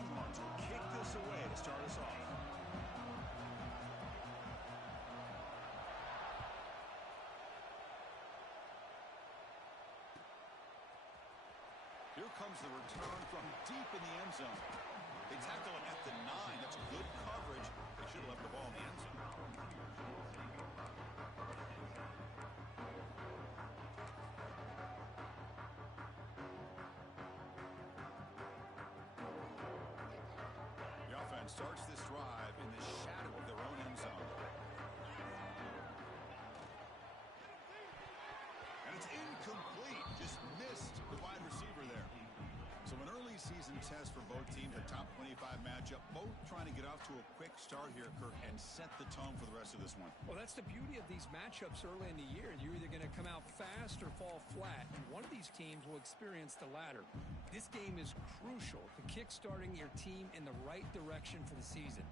Longhorns will kick this away to start us off. Here comes the return from deep in the end zone. They tackle him at the 9. That's good coverage. They should have left the ball in the end zone. The offense starts this drive in the shadow of their own end zone. And it's incomplete. Just missed the wide receiver there. So an early season test for both teams, a top 25 matchup. Both trying to get off to a quick start here, Kirk, and set the tone for the rest of this one. Well, that's the beauty of these matchups early in the year. You're either going to come out fast or fall flat, and one of these teams will experience the latter. This game is crucial to kick-starting your team in the right direction for the season.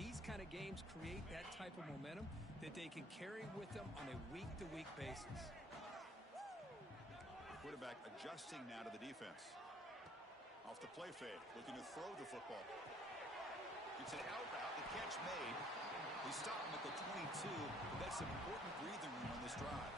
These kind of games create that type of momentum that they can carry with them on a week-to-week basis. Quarterback adjusting now to the defense. Off the play fake, looking to throw the football. It's an out route, the catch made. They stop him at the 22, but that's some important breathing room on this drive.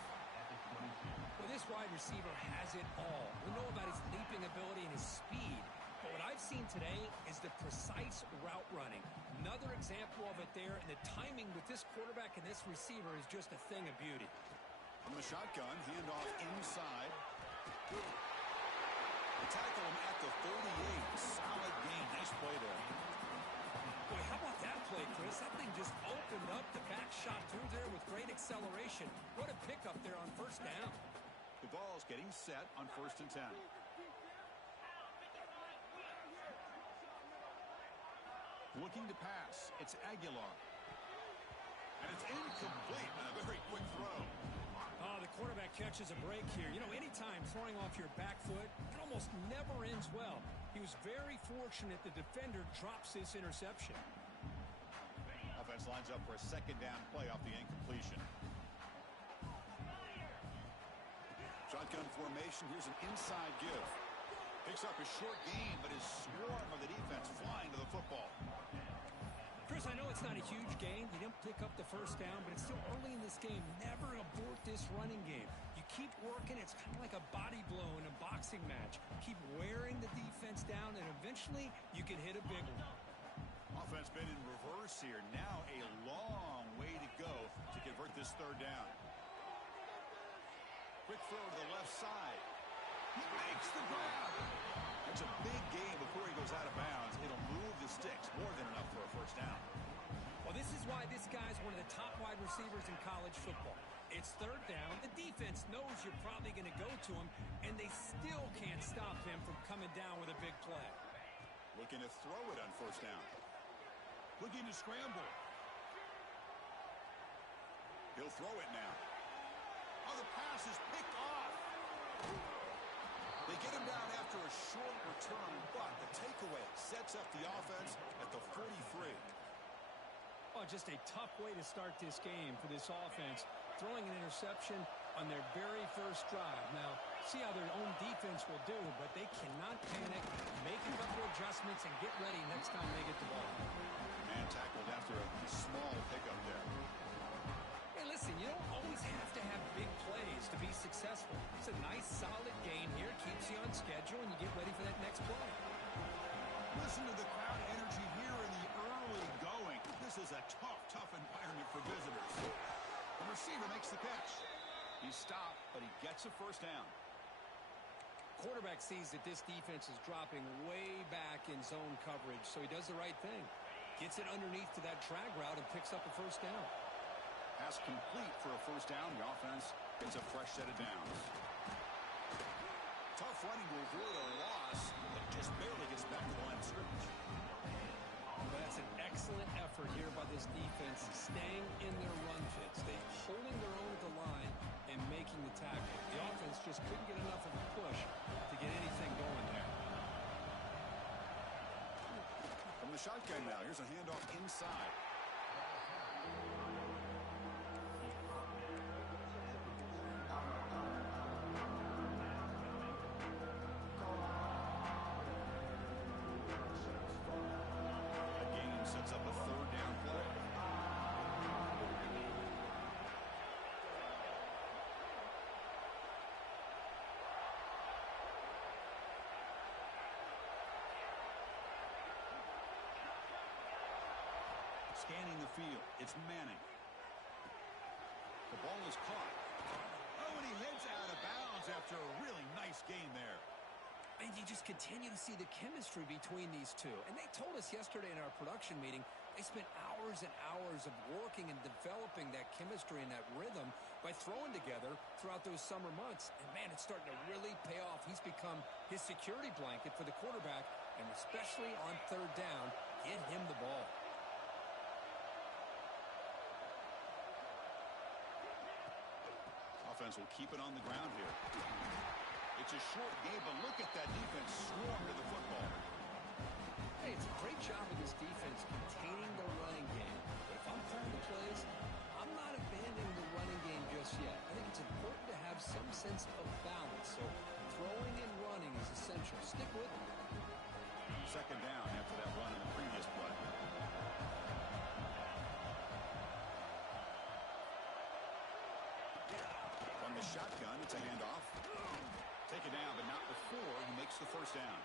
Well, this wide receiver has it all. We know about his leaping ability and his speed, but what I've seen today is the precise route running. Another example of it there, and the timing with this quarterback and this receiver is just a thing of beauty. From the shotgun, handoff inside. They tackle him at the 38. Solid gain. Nice play there. Boy, how about that play, Chris? That thing just opened up. The back shot through there with great acceleration. What a pickup there on first down. The ball's getting set on 1st and 10. Looking to pass. It's Aguilar. And it's incomplete on a very quick throw. Oh, the quarterback catches a break here. You know, anytime throwing off your back foot, it almost never ends well. He was very fortunate the defender drops this interception. Offense lines up for a 2nd down play off the incompletion. Shotgun formation. Here's an inside give. Picks up a short gain, but his swarm of the defense flying to the football. Chris, I know it's not a huge gain. You didn't pick up the first down, but it's still early in this game. Never abort this running game. You keep working. It's kind of like a body blow in a boxing match. Keep wearing the defense down, and eventually you can hit a big one. Offense been in reverse here. Now a long way to go to convert this 3rd down. Quick throw to the left side. He makes the grab. It's a big game before he goes out of bounds. It'll move the sticks more than enough for a 1st down. Well, this is why this guy's one of the top wide receivers in college football. It's 3rd down. The defense knows you're probably going to go to him, and they still can't stop him from coming down with a big play. Looking to throw it on 1st down. Looking to scramble. He'll throw it now. Oh, the pass is picked off. They get him down after a short return, but the takeaway sets up the offense at the 43. Oh, just a tough way to start this game for this offense. Throwing an interception on their very first drive. Now, see how their own defense will do, but they cannot panic, make a couple adjustments, and get ready next time they get the ball. Man tackled after a small pickup there. Hey, listen, you don't always have to have big plays to be successful. It's a nice, solid gain here. Keeps you on schedule, and you get ready for that next play. Listen to the crowd energy here in the early going. This is a tough environment for visitors. The receiver makes the catch. He's stopped, but he gets a 1st down. Quarterback sees that this defense is dropping way back in zone coverage, so he does the right thing. Gets it underneath to that drag route and picks up a 1st down. Pass complete for a 1st down. The offense gets a fresh set of downs. Tough running to avoid a loss, but just barely gets back to the line of scrimmage. But that's an excellent effort here by this defense, staying in their run fits. They're holding their own at the line and making the tackle. The offense just couldn't get enough of a push to get anything going there. From the shotgun now, here's a handoff inside. Scanning the field. It's Manning. The ball is caught. Oh, and he heads out of bounds after a really nice game there. And you just continue to see the chemistry between these two. And they told us yesterday in our production meeting, they spent hours and hours of working and developing that chemistry and that rhythm by throwing together throughout those summer months. And, man, it's starting to really pay off. He's become his security blanket for the quarterback, and especially on third down, get him the ball. Offense will keep it on the ground here. It's a short game, but look at that defense swarm to the football. Hey, it's a great job of this defense containing the running game. But if I'm calling the plays, I'm not abandoning the running game just yet. I think it's important to have some sense of balance. So throwing and running is essential. Stick with it. Second down after that run in the previous play. From the shotgun, it's a handoff. Take it down, but not before he makes the first down.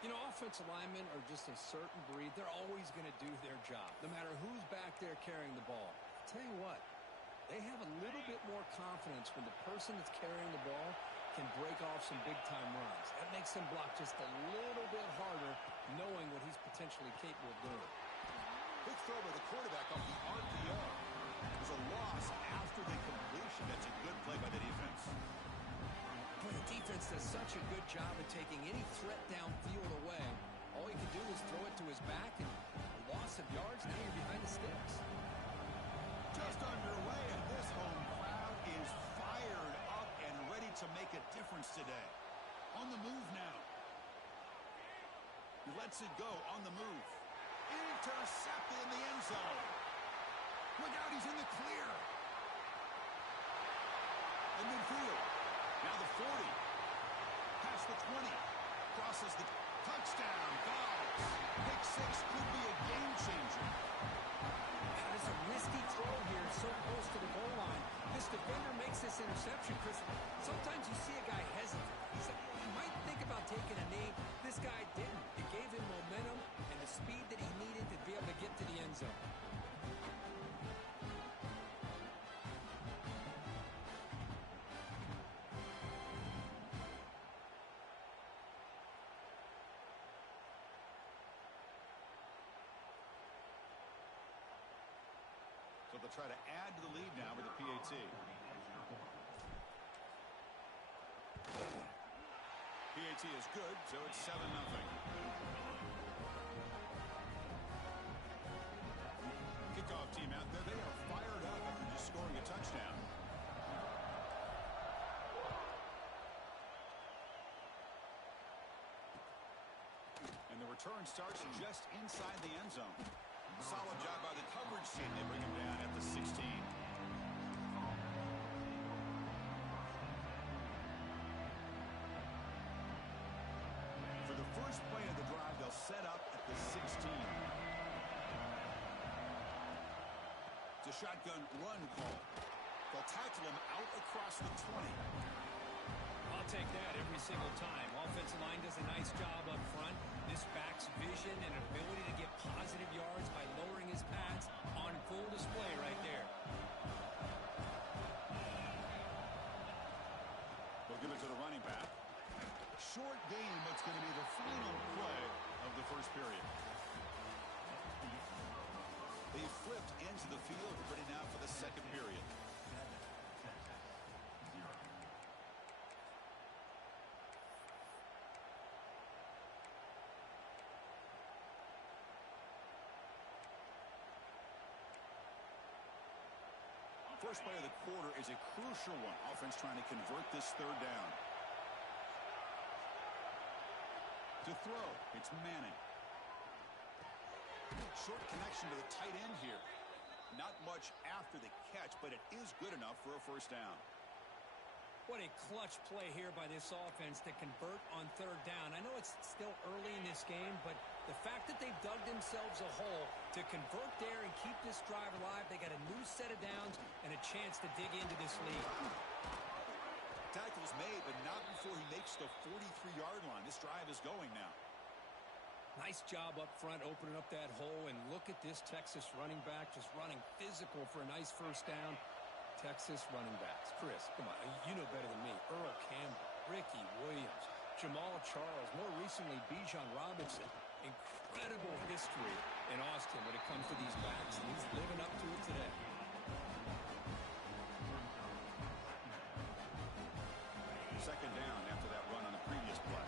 You know, offensive linemen are just a certain breed. They're always going to do their job, no matter who's back there carrying the ball. I'll tell you what, they have a little bit more confidence when the person that's carrying the ball can break off some big-time runs. That makes them block just a little bit harder, knowing what he's potentially capable of doing. Quick throw by the quarterback off the RPO. There's a loss after the completion. That's a good play by the defense. Boy, the defense does such a good job of taking any threat downfield away. All he can do is throw it to his back, and a loss of yards, now you're behind the sticks. Just underway, and this home crowd is fired up and ready to make a difference today. On the move now. He lets it go on the move. Intercepted in the end zone. Look out, he's in the clear. In midfield. Now the 40. Past the 20. Crosses the touchdown. Falls. Pick six could be a game changer. That is a risky throw here, so close to the goal line. This defender makes this interception, Chris. Sometimes you see a guy hesitate. He might think about taking a knee. This guy didn't. It gave him momentum and the speed that he needed to be able to get to the end zone. So they'll try to add to the lead now with the PAT. PAT is good, so it's 7-0. Kickoff team out there. They are fired up after just scoring a touchdown. And the return starts just inside the end zone. Solid job by the coverage team. They bring him down at the 16. For the first play of the drive, they'll set up at the 16. It's a shotgun run call. They'll tackle him out across the 20. I'll take that every single time. Offensive line does a nice job up front. This back's vision and ability to get positive yards by lowering his pads on full display right there. They'll give it to the running back. Short game, but it's going to be the final play of the first period. They flipped into the field, ready now for the second period. First play of the quarter is a crucial one. Offense trying to convert this third down. To throw, it's Manning. Short connection to the tight end here. Not much after the catch, but it is good enough for a first down. What a clutch play here by this offense to convert on third down. I know it's still early in this game, but the fact that they've dug themselves a hole to convert there and keep this drive alive, they got a new set of downs and a chance to dig into this lead. Tackle's made, but not before he makes the 43-yard line. This drive is going now. Nice job up front, opening up that hole, and look at this Texas running back just running physical for a nice first down. Texas running backs. Chris, come on, you know better than me. Earl Campbell, Ricky Williams, Jamal Charles, more recently Bijan Robinson. Incredible history in Austin when it comes to these backs, and he's living up to it today. Second down after that run on the previous play.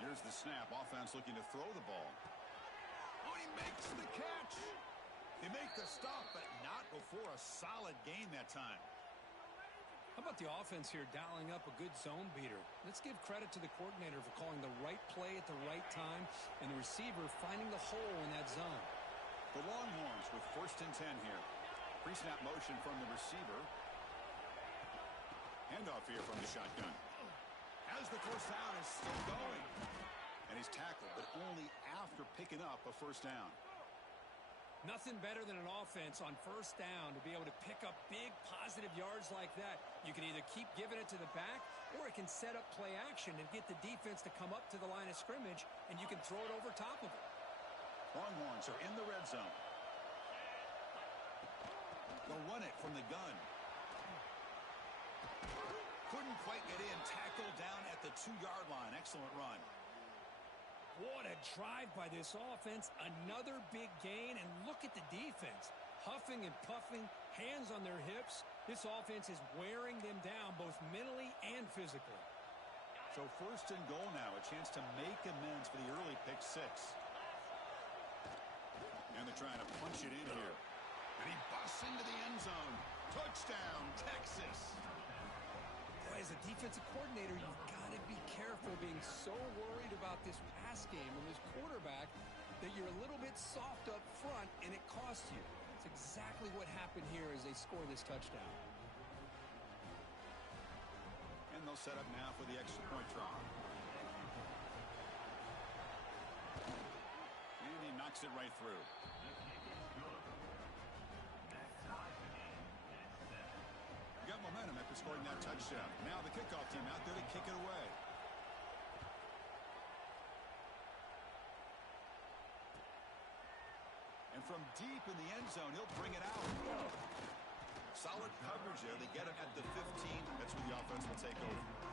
Here's the snap. Offense looking to throw the ball. Oh, he makes the catch. They make the stop, but not before a solid gain that time. How about the offense here dialing up a good zone beater? Let's give credit to the coordinator for calling the right play at the right time and the receiver finding the hole in that zone. The Longhorns with 1st and 10 here. Pre-snap motion from the receiver. Handoff here from the shotgun. As the first down is still going. And he's tackled, but only after picking up a first down. Nothing better than an offense on first down to be able to pick up big positive yards like that. You can either keep giving it to the back, or it can set up play action and get the defense to come up to the line of scrimmage, and you can throw it over top of it. Longhorns are in the red zone. They'll run it from the gun. Couldn't quite get in. Tackled down at the 2-yard line. Excellent run. What a drive by this offense. Another big gain, and look at the defense. Huffing and puffing, hands on their hips. This offense is wearing them down both mentally and physically. So 1st and goal now. A chance to make amends for the early pick 6. And they're trying to punch it in here. And he busts into the end zone. Touchdown, Texas. As a defensive coordinator, you've got to be careful being so worried about this pass game and this quarterback that you're a little bit soft up front and it costs you. It's exactly what happened here as they score this touchdown. And they'll set up now for the extra point try. And he knocks it right through. Got momentum after scoring that touchdown. Now the kickoff team out there to kick it away. And from deep in the end zone, he'll bring it out. Solid coverage there. They get him at the 15. That's where the offense will take over.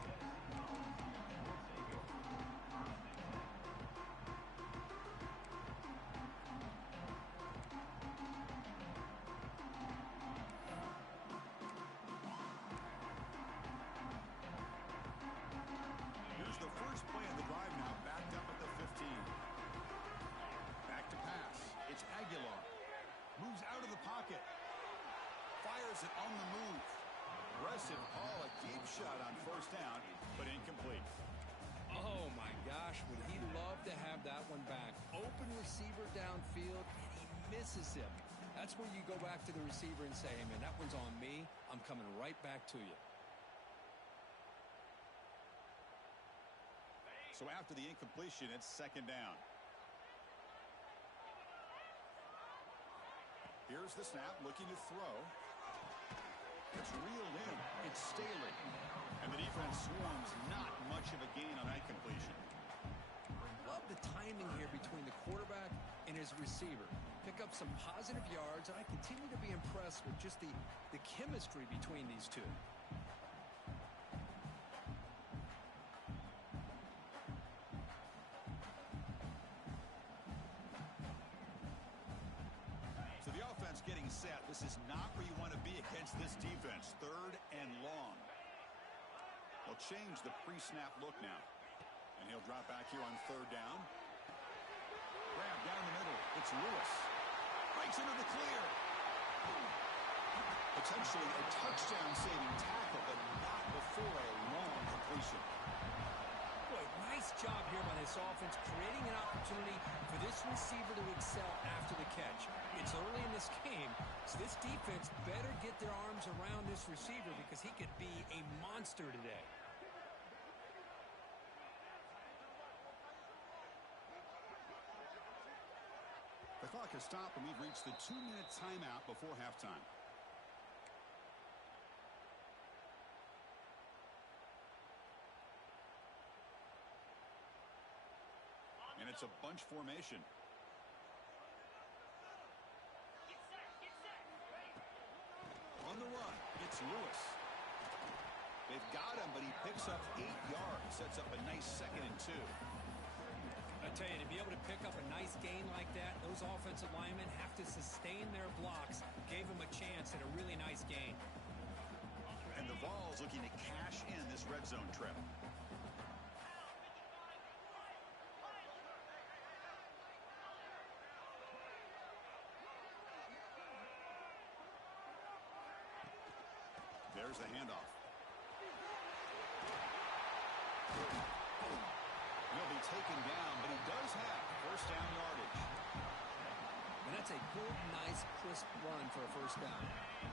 Fires it on the move. Aggressive call, a deep shot on first down, but incomplete. Oh my gosh, would he love to have that one back. Open receiver downfield, and he misses him. That's where you go back to the receiver and say, hey man, that one's on me. I'm coming right back to you. So after the incompletion, it's 2nd down. Here's the snap, looking to throw. It's reeled in. It's Staley. And the defense swarms. Not much of a gain on that completion. Love the timing here between the quarterback and his receiver. Pick up some positive yards, and I continue to be impressed with just the chemistry between these two. Getting set. This is not where you want to be against this defense. 3rd and long. They'll change the pre-snap look now. And he'll drop back here on 3rd down. Grab down the middle. It's Lewis. Breaks into the clear. Potentially a touchdown-saving tackle, but not before a long completion. Boy, nice job here by this offense, creating an opportunity for this receiver to excel after the catch. It's early in this game, so this defense better get their arms around this receiver because he could be a monster today. clock has stopped, and we've reached the 2-minute timeout before halftime. And it's a bunch formation. On the run, it's Lewis. They've got him, but he picks up 8 yards. Sets up a nice 2nd and 2. I tell you, to be able to pick up a nice gain like that, those offensive linemen have to sustain their blocks. Gave him a chance at a really nice gain. And the Vols looking to cash in this red zone trip. There's the handoff. He'll be taken down, but he does have first down yardage. And that's a good, nice, crisp run for a first down.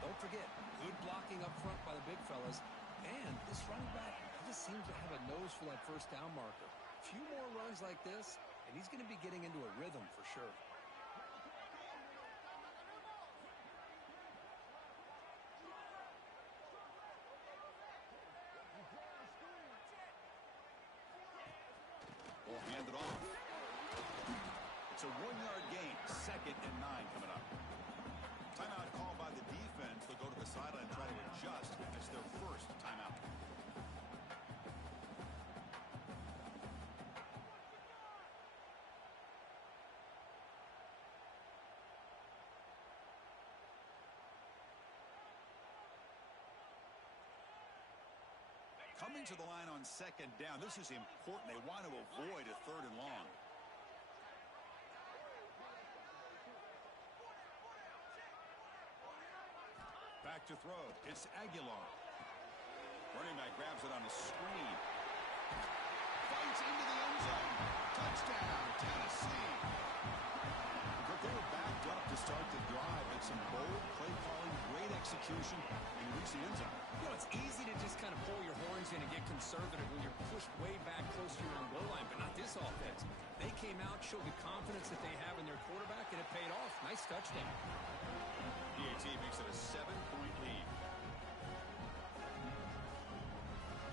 Don't forget, good blocking up front by the big fellas. And this running back just seems to have a nose for that first down marker. A few more runs like this, and he's going to be getting into a rhythm for sure. We'll hand it off. It's a 1-yard gain. 2nd and 9 coming up. Timeout called by the defense. They'll go to the sideline and try to adjust. It's their first timeout. Coming to the line on 2nd down. This is important. They want to avoid a 3rd and long. Back to throw. It's Aguilar. Running back grabs it on a screen. Fights into the end zone. Touchdown, Tennessee. But they were backed up to start the drive. It's some bold play calling, great execution, and reach the end zone. You know, it's easy to just kind of pull your horns in and get conservative when you're pushed way back close to your own goal line, but not this offense. They came out, showed the confidence that they have in their quarterback, and it paid off. Nice touchdown. PAT makes it a 7-point lead.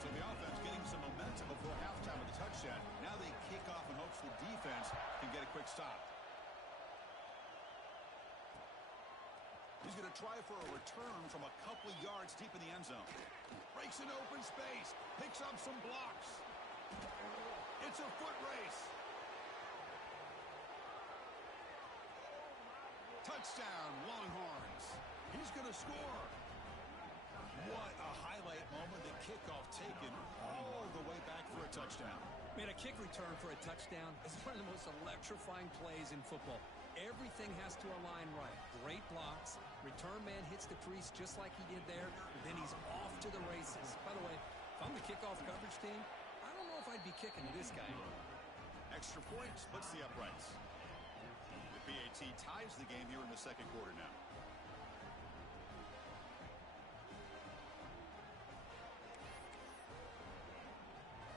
So the offense getting some momentum before halftime with the touchdown. Now they kick off in hopes the defense can get a quick stop. He's going to try for a return from a couple of yards deep in the end zone. Breaks an open space. Picks up some blocks. It's a foot race. Touchdown, Longhorns. He's going to score. What a highlight moment. The kickoff taken all the way back for a touchdown. Man, a kick return for a touchdown is one of the most electrifying plays in football. Everything has to align right. Great blocks. Return man hits the crease just like he did there. Then he's off to the races. By the way, if I'm the kickoff coverage team, I don't know if I'd be kicking to this guy. Extra point splits the uprights. The PAT ties the game here in the second quarter now.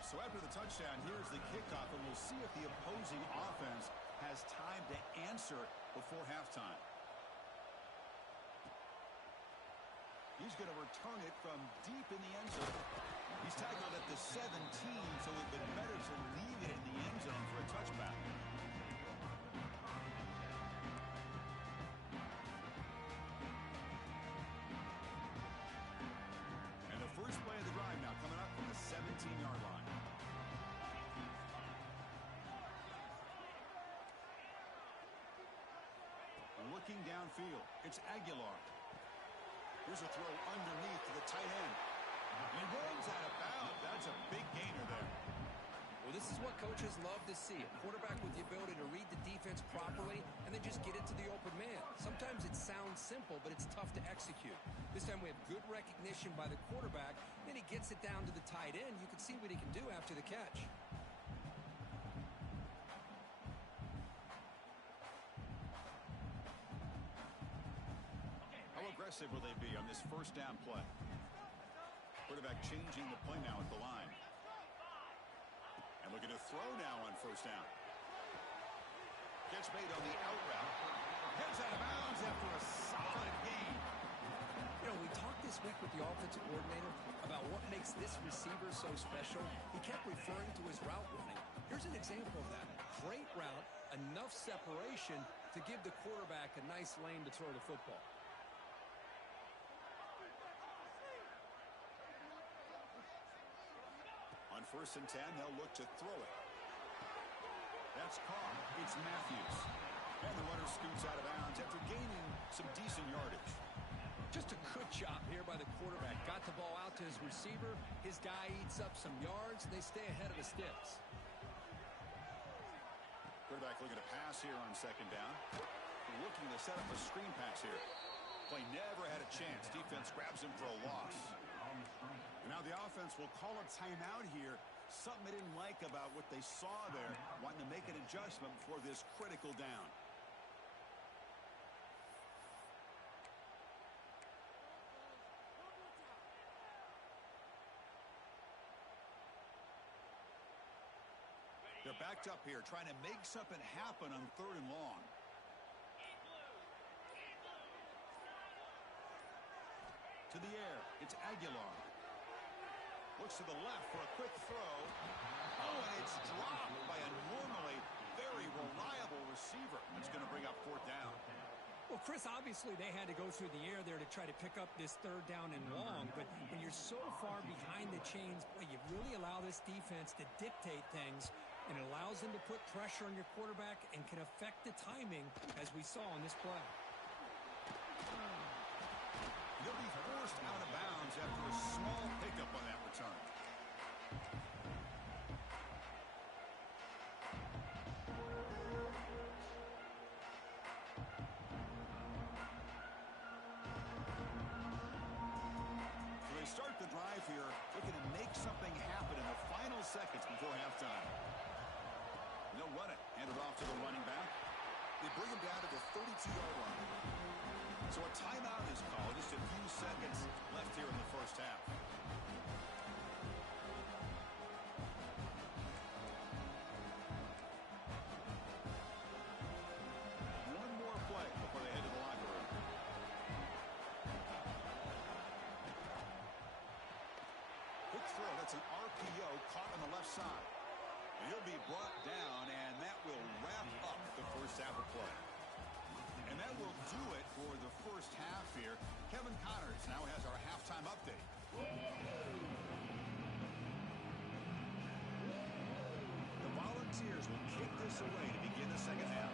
So after the touchdown, here's the kickoff, and we'll see if the opposing offense has time to answer before halftime. He's going to return it from deep in the end zone. He's tackled at the 17, so it would have been better to leave it in the end zone for a touchback. And the first play of the drive now coming up from the 17-yard line. Looking downfield, it's Aguilar. Here's a throw underneath to the tight end. And he runs out of bounds. That's a big gainer there. Well, this is what coaches love to see. A quarterback with the ability to read the defense properly and then just get it to the open man. Sometimes it sounds simple, but it's tough to execute. This time we have good recognition by the quarterback. Then he gets it down to the tight end. You can see what he can do after the catch. How aggressive will they be on this first down play? Quarterback changing the play now at the line. And looking to throw now on first down. Catch made on the out route. Heads out of bounds after a solid gain. You know, we talked this week with the offensive coordinator about what makes this receiver so special. He kept referring to his route running. Here's an example of that. Great route, enough separation to give the quarterback a nice lane to throw the football. On 1st and 10, they'll look to throw it. That's caught. It's Matthews. And the runner scoots out of bounds after gaining some decent yardage. Just a good job here by the quarterback. Got the ball out to his receiver. His guy eats up some yards, and they stay ahead of the sticks. Quarterback looking to pass here on 2nd down. Looking to set up a screen pass here. Play never had a chance. Defense grabs him for a loss. Now the offense will call a timeout here. Something they didn't like about what they saw there. Wanting to make an adjustment before this critical down. They're backed up here, trying to make something happen on 3rd and long. To the air, it's Aguilar. Looks to the left for a quick throw. Oh, and it's dropped by a normally very reliable receiver. That's going to bring up 4th down. Well, Chris, obviously they had to go through the air there to try to pick up this 3rd down and long, but when you're so far behind the chains, boy, you really allow this defense to dictate things, and it allows them to put pressure on your quarterback and can affect the timing, as we saw in this play. He'll be forced out of bounds after a small pickup on that return. Start the drive here, looking to make something happen in the final seconds before halftime. They'll run it, hand it off to the running back. They bring him down to the 32-yard line. So a timeout is called, just a few seconds left here in the first half. One more play before they head to the locker room. Quick throw, that's an RPO caught on the left side. He'll be brought down, and that will wrap up the first half of play. And that will do it for the first half here. Kevin Connors now has our halftime update. The Volunteers will kick this away to begin the second half.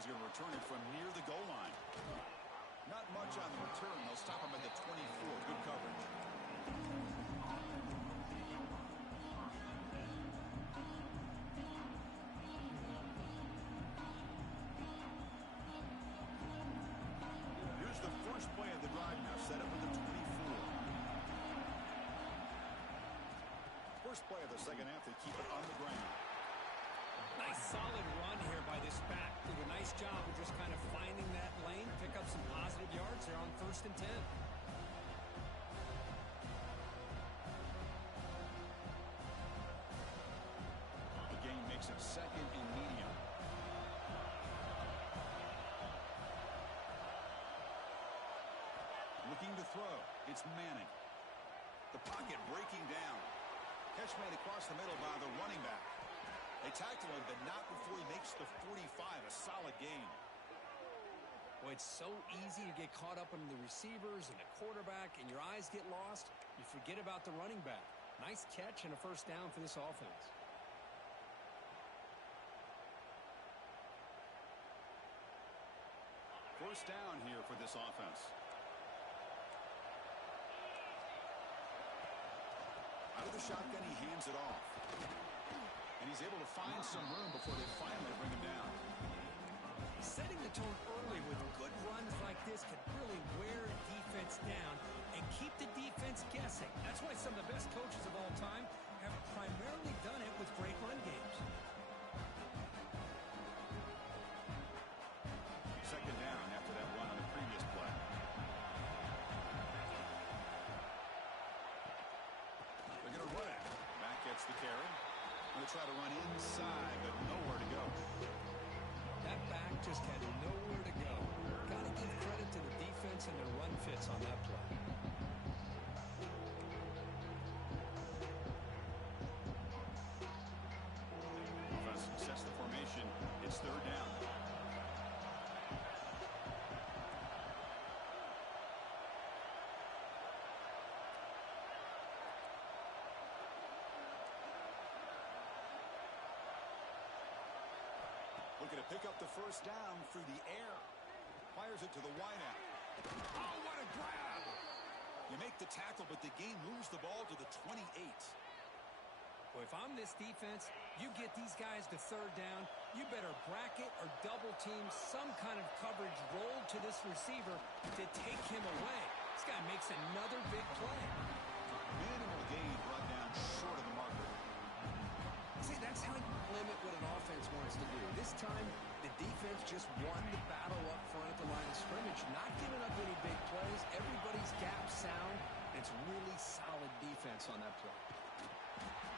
He's going to return it from near the goal line. Not much on the return. They'll stop him at the 24. Good coverage. Here's the first play of the drive now. Set up at the 24. First play of the second half. They keep it on the ground. Nice solid run here by this back. Did a nice job of just kind of finding that lane, pick up some positive yards there on 1st and 10. The game makes it 2nd and medium. Looking to throw. It's Manning. The pocket breaking down. Catch made across the middle by the running back. They tackle him, but not before he makes the 45. A solid gain. Well, it's so easy to get caught up in the receivers and the quarterback, and your eyes get lost. You forget about the running back. Nice catch and a first down for this offense. First down here for this offense. Out of the shotgun, he hands it off. And he's able to find some room before they finally bring him down. Setting the tone early with good runs like this can really wear a defense down and keep the defense guessing. That's why some of the best coaches of all time have primarily done it with great run games. Second down after that run on the previous play. He'll try to run inside, but nowhere to go. That back just had nowhere to go. Got to give credit to the defense and their run fits on that play. Defense sets the formation. It's third down. Looking to pick up the first down through the air. Fires it to the wideout. Oh, what a grab! You make the tackle, but the game moves the ball to the 28. Well, if I'm this defense, you get these guys to third down, you better bracket or double team some kind of coverage roll to this receiver to take him away. This guy makes another big play. Minimal gain brought down short of the marker. See, that's how you limit what an offense wants to do. This time, the defense just won the battle up front at the line of scrimmage, not giving up any big plays. Everybody's gap sound. It's really solid defense on that play.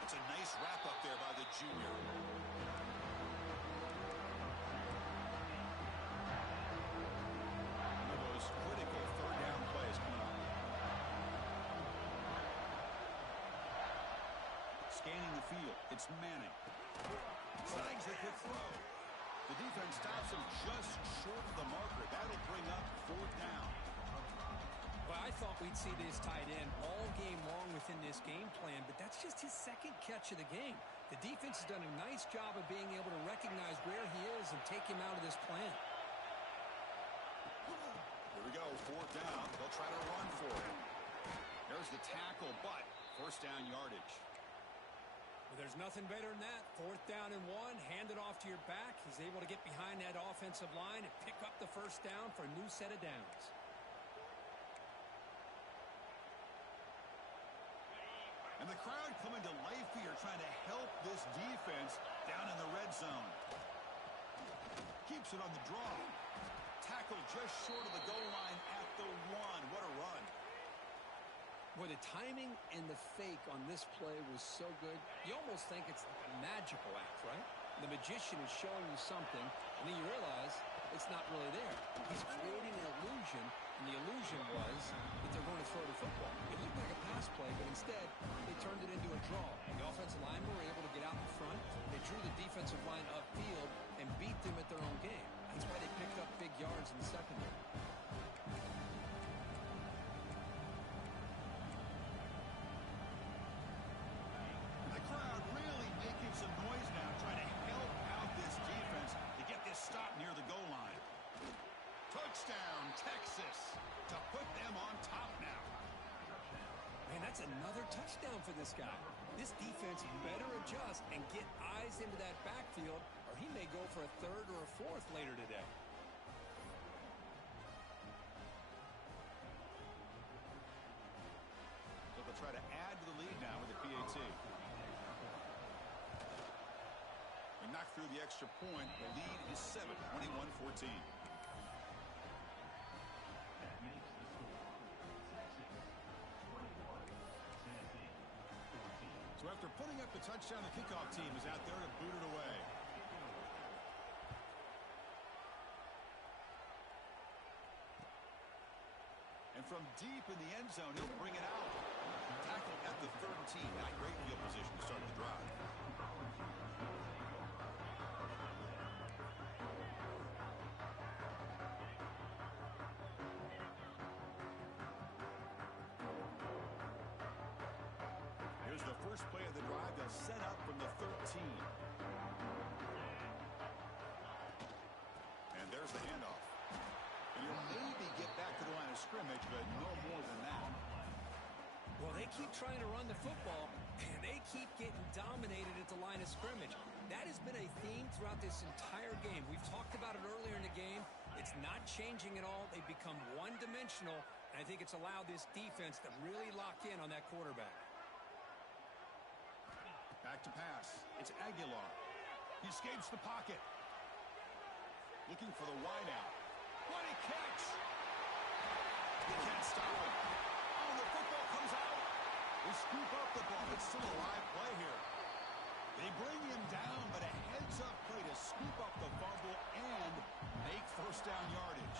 It's a nice wrap up there by the junior. One of those critical third down plays coming up. Scanning the field, it's Manning. Signs the quick throw. The defense stops him just short of the marker. That'll bring up fourth down. Well, I thought we'd see this tight end all game long within this game plan, but that's just his second catch of the game. The defense has done a nice job of being able to recognize where he is and take him out of this plan. Here we go, fourth down. They'll try to run for it. There's the tackle, but first down yardage. Well, there's nothing better than that. Fourth down and one, hand it off to your back. He's able to get behind that offensive line and pick up the first down for a new set of downs. And the crowd coming to life here, trying to help this defense down in the red zone. Keeps it on the draw. Tackle just short of the goal line at the one. What a run. Well, the timing and the fake on this play was so good, you almost think it's like a magical act, right? The magician is showing you something, and then you realize it's not really there. He's creating an illusion, and the illusion was that they're going to throw the football. It looked like a pass play, but instead, they turned it into a draw. The offensive linemen were able to get out in front. They drew the defensive line upfield and beat them at their own game. That's why they picked up big yards in the secondary. The crowd really making some noise now, trying to help out this defense to get this stop near the goal line. Touchdown, Texas, to put them on top now. Man, that's another touchdown for this guy. This defense better adjust and get eyes into that backfield, or he may go for a third or a fourth later today. So they'll try to add to the lead now with the PAT. They knock through the extra point. The lead is 7, 21-14. So after putting up the touchdown, the kickoff team is out there to boot it away. And from deep in the end zone, he'll bring it out. Tackled at the 13. Not great field position to start the drive. Here's the first play of the drive. They'll set up from the 13. And there's the handoff. And he'll maybe get back to the line of scrimmage, but no more than that. Well, they keep trying to run the football, and they keep getting dominated at the line of scrimmage. That has been a theme throughout this entire game. We've talked about it earlier in the game. It's not changing at all. They've become one-dimensional, and I think it's allowed this defense to really lock in on that quarterback. Back to pass. It's Aguilar. He escapes the pocket. Looking for the wideout. What a catch! You can't stop him. Oh, the football comes out. They scoop up the ball. It's still a live play here. They bring him down, but a heads-up play to scoop up the fumble and make first down yardage.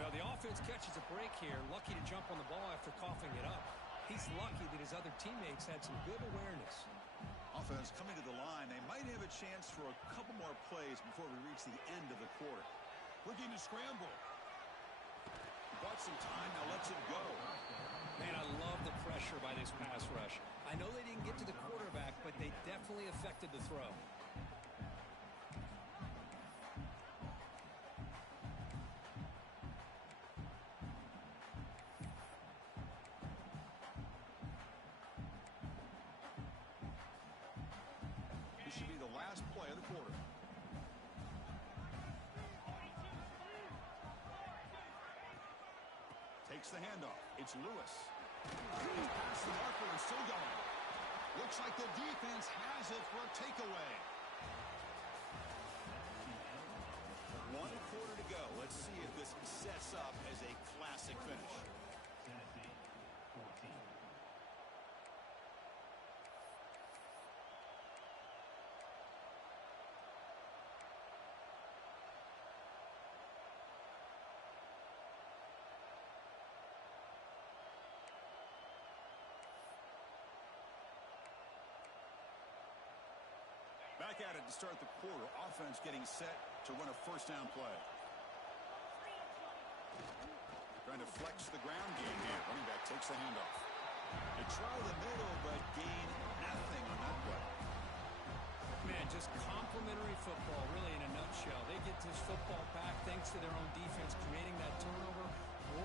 Well, the offense catches a break here, lucky to jump on the ball after coughing it up. He's lucky that his other teammates had some good awareness. Offense coming to the line. They might have a chance for a couple more plays before we reach the end of the quarter. Looking to scramble. Bought some time, now lets it go. Man, I love the pressure by this pass rush. I know they didn't get to the quarterback, but they definitely affected the throw. This should be the last play of the quarter. Takes the handoff. It's Lewis. He's past the marker and still going. Looks like the defense has it for a takeaway. 1 quarter to go. Let's see if this sets up as a classic finish. Back at it to start the quarter. Offense getting set to run a first down play. Trying to flex the ground game here. Running back takes the handoff. They try the middle, but gain nothing on that play. Man, just complimentary football, really, in a nutshell. They get this football back thanks to their own defense, creating that turnover,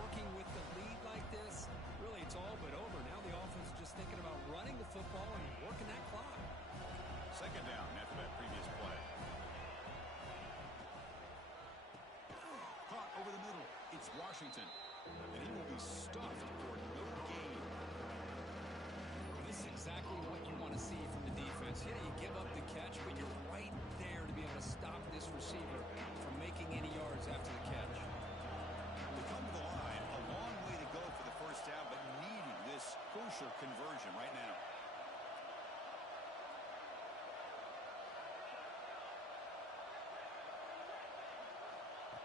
working with the lead like this. Really, it's all but over. Now the offense is just thinking about running the football and working that clock. Second down after that previous play. Caught over the middle. It's Washington. And he will be stuffed for no gain. This is exactly what you want to see from the defense. Yeah, you give up the catch, but you're right there to be able to stop this receiver from making any yards after the catch. They come to the line. A long way to go for the first down, but needing this crucial conversion right now.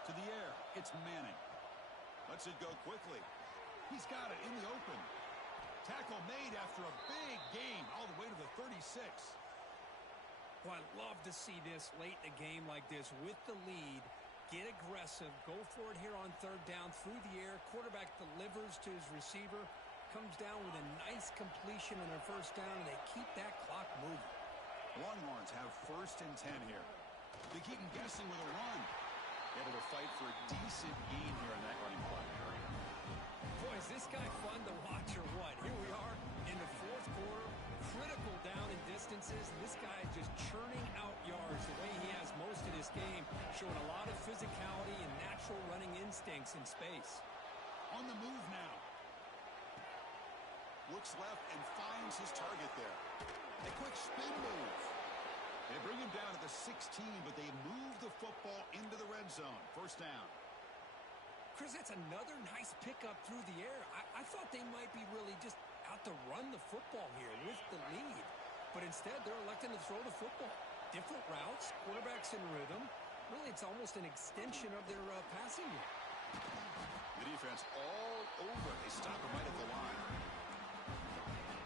To the air, it's Manning. Lets it go quickly. He's got it in the open. Tackle made after a big gain all the way to the 36. Well, I love to see this late in a game like this with the lead. Get aggressive. Go for it here on third down through the air. Quarterback delivers to his receiver. Comes down with a nice completion on their first down, and they keep that clock moving. Longhorns have first and 10 here. They keep them guessing with a run. Able to fight for a decent gain here in that running play. Boy, is this guy fun to watch or what? Here we are in the fourth quarter. Critical down in distances. This guy is just churning out yards the way he has most of this game. Showing a lot of physicality and natural running instincts in space. On the move now. Looks left and finds his target there. A quick spin move. They bring him down at the 16, but they move the football into the red zone. First down. Chris, that's another nice pickup through the air. I thought they might be really just out to run the football here with the lead. But instead, they're electing to throw the football. Different routes, quarterbacks in rhythm. Really, it's almost an extension of their passing game. The defense all over. They stop him right at the line.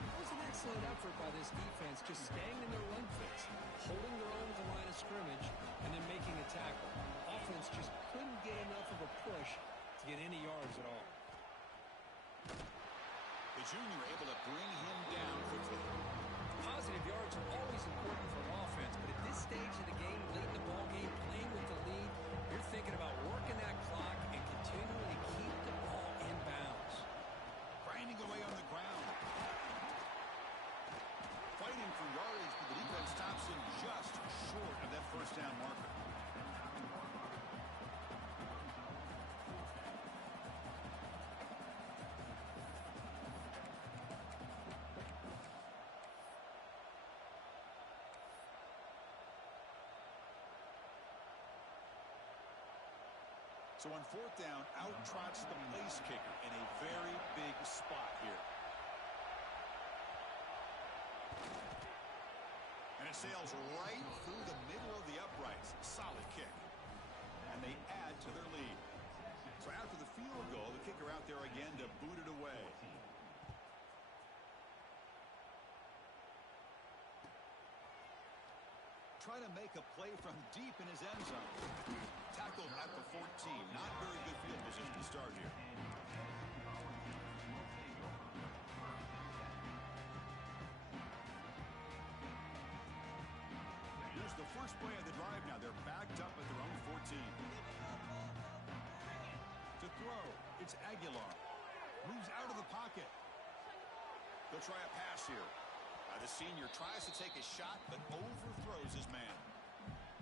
That was an excellent effort by this defense, just staying in their run fits, holding their own at the line of scrimmage, and then making a tackle. Offense just couldn't get enough of a push to get any yards at all. The junior able to bring him down quickly. Positive yards are always important for an offense, but at this stage of the game, late in the ball game, playing with the lead, you're thinking about working that clock and continuing to keep the ball in bounds. Grinding away on the ground. Fighting for yardage, but the defense stops him just short of that first down marker. So on fourth down, out trots the place kicker in a very big spot here. And And it sails right through the middle of the uprights. Solid kick. And they add to their lead. So after the field goal, the kicker out there again to boot it away. Try to make a play from deep in his end zone. Tackled at the 14. Not very good field position to start here. Here's the first play of the drive now. They're backed up at their own 14. To throw, it's Aguilar. Moves out of the pocket. They'll try a pass here. The senior tries to take a shot, but overthrows his man.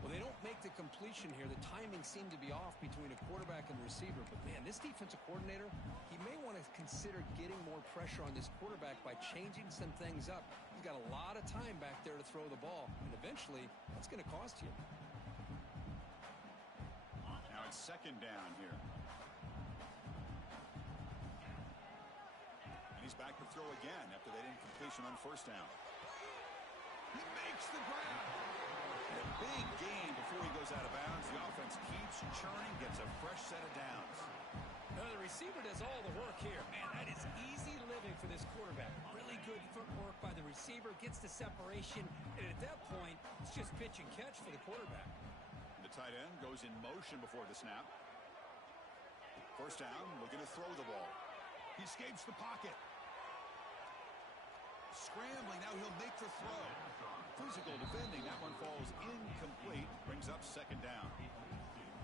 Well, they don't make the completion here. The timing seemed to be off between a quarterback and receiver. But, man, this defensive coordinator, he may want to consider getting more pressure on this quarterback by changing some things up. He's got a lot of time back there to throw the ball, and eventually that's going to cost you. Now it's second down here. And he's back to throw again after that incompletion on first down. He makes the grab. And a big gain before he goes out of bounds. The offense keeps churning, gets a fresh set of downs. Now the receiver does all the work here. Man, that is easy living for this quarterback. Really good footwork by the receiver, gets the separation, and at that point, it's just pitch and catch for the quarterback. The tight end goes in motion before the snap. First down, looking to throw the ball. He escapes the pocket. Scrambling, now he'll make the throw. Physical defending, that one falls incomplete, brings up second down.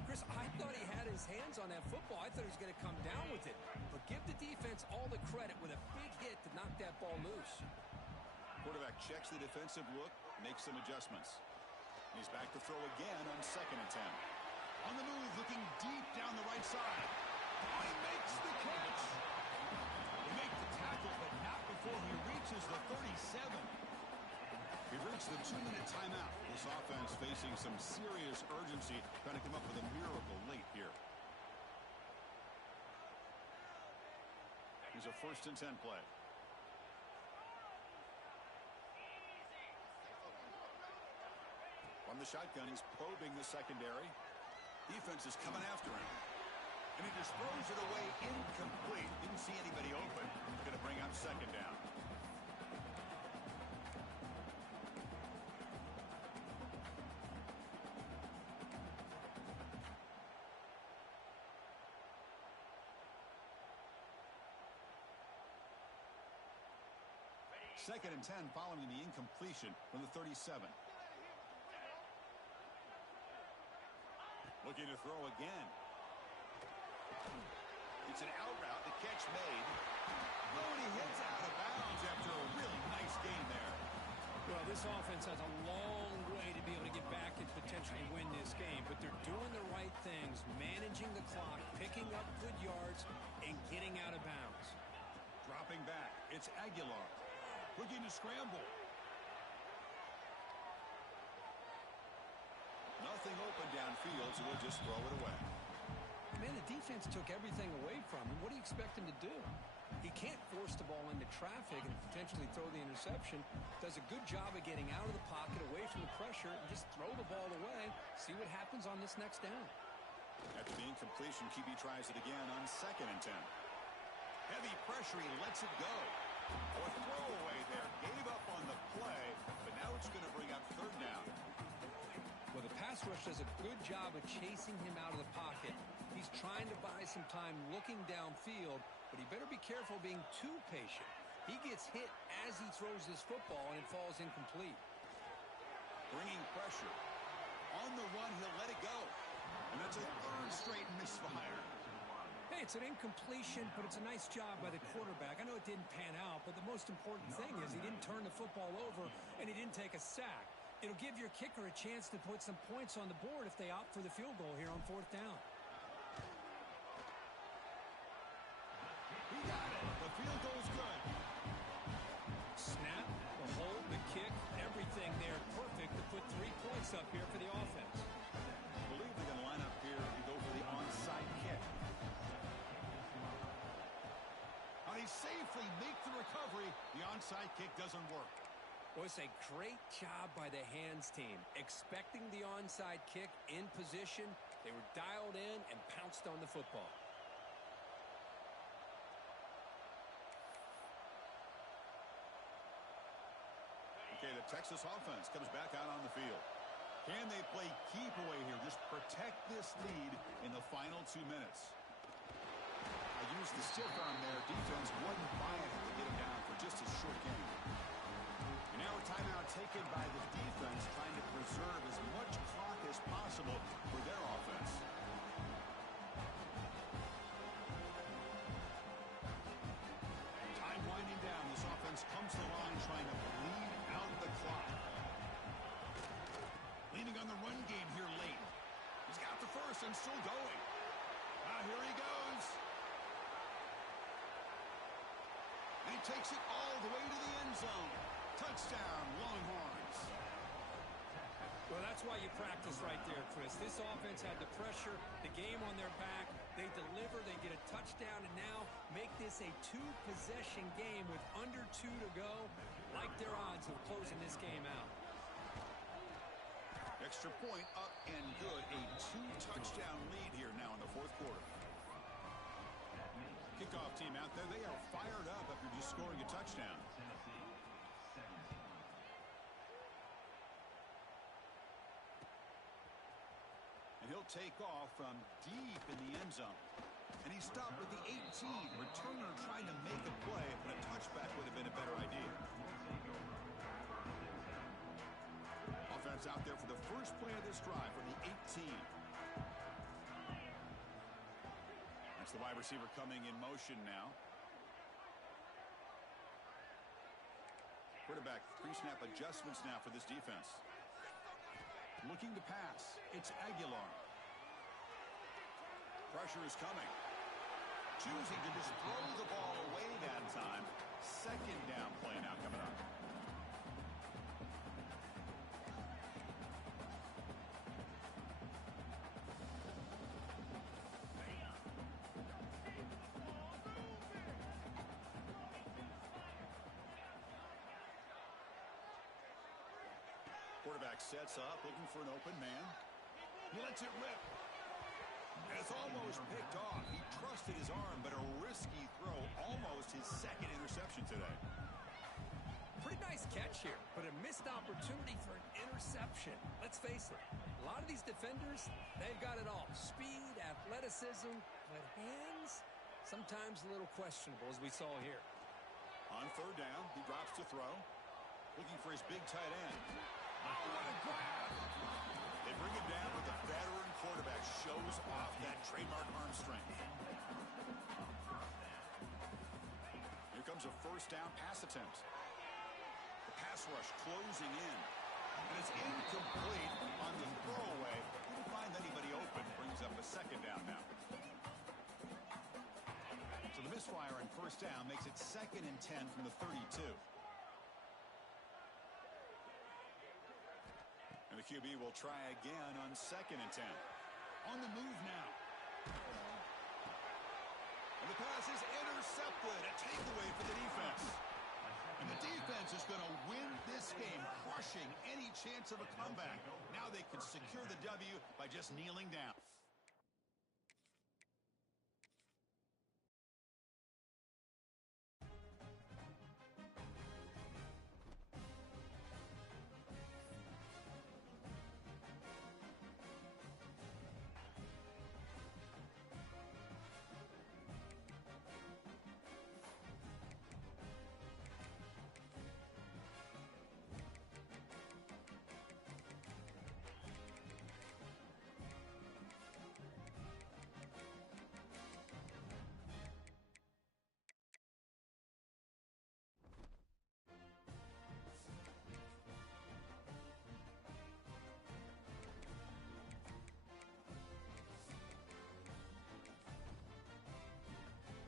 Chris, I thought he had his hands on that football. I thought he was going to come down with it. But give the defense all the credit with a big hit to knock that ball loose. Quarterback checks the defensive look, makes some adjustments. He's back to throw again on second and 10. On the move, looking deep down the right side. Oh, he makes the catch. He makes the tackle, but not before he reaches the 37. We've reached the 2-minute timeout. This offense facing some serious urgency, trying to come up with a miracle late here. Here's a first and 10 play. On the shotgun, he's probing the secondary. Defense is coming after him. And he just throws it away incomplete. Didn't see anybody open. Going to bring up second down. Second and 10 following the incompletion from the 37. Looking to throw again. It's an out route. The catch made. Oh, and he hits out of bounds after a really nice gain there. Well, this offense has a long way to be able to get back and potentially win this game, but they're doing the right things, managing the clock, picking up good yards, and getting out of bounds. Dropping back. It's Aguilar. Looking to scramble. Nothing open downfield, so they'll just throw it away. Man, the defense took everything away from him. What do you expect him to do? He can't force the ball into traffic and potentially throw the interception. Does a good job of getting out of the pocket, away from the pressure, and just throw the ball away. See what happens on this next down. After the incompletion, QB tries it again on second and 10. Heavy pressure, he lets it go. Or throwaway there. Gave up on the play, but now it's going to bring up third down. Well, the pass rush does a good job of chasing him out of the pocket. He's trying to buy some time looking downfield, but he better be careful being too patient. He gets hit as he throws this football, and it falls incomplete. Bringing pressure. On the run, he'll let it go. And that's a third straight misfire. Hey, it's an incompletion, but it's a nice job by the quarterback. I know it didn't pan out, but the most important thing is he didn't turn the football over, and he didn't take a sack. It'll give your kicker a chance to put some points on the board if they opt for the field goal here on fourth down. He got it. The field goal's good. Snap, the hold, the kick, everything there perfect to put 3 points up here for the offense. I believe they're going to line up here and go for the onside kick. They safely make the recovery. The onside kick doesn't work. Well, it's a great job by the hands team. Expecting the onside kick in position, they were dialed in and pounced on the football. Okay, the Texas offense comes back out on the field. Can they play keep away here? Just protect this lead in the final 2 minutes. I used the stiff arm there. Defense wasn't buying it to get him down for just a short game. And now a timeout taken by the defense, trying to preserve as much clock as possible for their offense. Time winding down. This offense comes to the line trying to bleed out the clock. Leaning on the run game here late. He's got the first and still going. Here he goes. And he takes it all the way to the end zone. Touchdown, Longhorns. Well, that's why you practice right there, Chris. This offense had the pressure, the game on their back. They deliver, they get a touchdown, and now make this a two-possession game with under 2 to go. Like their odds of closing this game out. Extra point up and good. A 2-touchdown lead here now in the fourth quarter. Kickoff team out there. They are fired up after just scoring a touchdown. And he'll take off from deep in the end zone. And he stopped with the 18. Returner trying to make a play, but a touchback would have been a better idea. Offense out there for the first play of this drive from the 18. That's the wide receiver coming in motion now. Quarterback pre-snap adjustments now for this defense. Looking to pass. It's Aguilar. Pressure is coming. Choosing to just throw the ball away that time. Second down play now coming up. Quarterback sets up, looking for an open man. He lets it rip. And it's almost picked off. He trusted his arm, but a risky throw. Almost his second interception today. Pretty nice catch here, but a missed opportunity for an interception. Let's face it, a lot of these defenders, they've got it all. Speed, athleticism, but hands, sometimes a little questionable, as we saw here. On third down, he drops to throw. Looking for his big tight end. Oh, what a grab! They bring him down, but the veteran quarterback shows off that trademark arm strength. Here comes a first down pass attempt. The pass rush closing in. And it's incomplete on the throwaway. Didn't find anybody open. Brings up a second down now. So the misfire on first down makes it 2nd and 10 from the 32. And the QB will try again on 2nd and 10. On the move now. And the pass is intercepted. A takeaway for the defense. And the defense is going to win this game, crushing any chance of a comeback. Now they can secure the W by just kneeling down.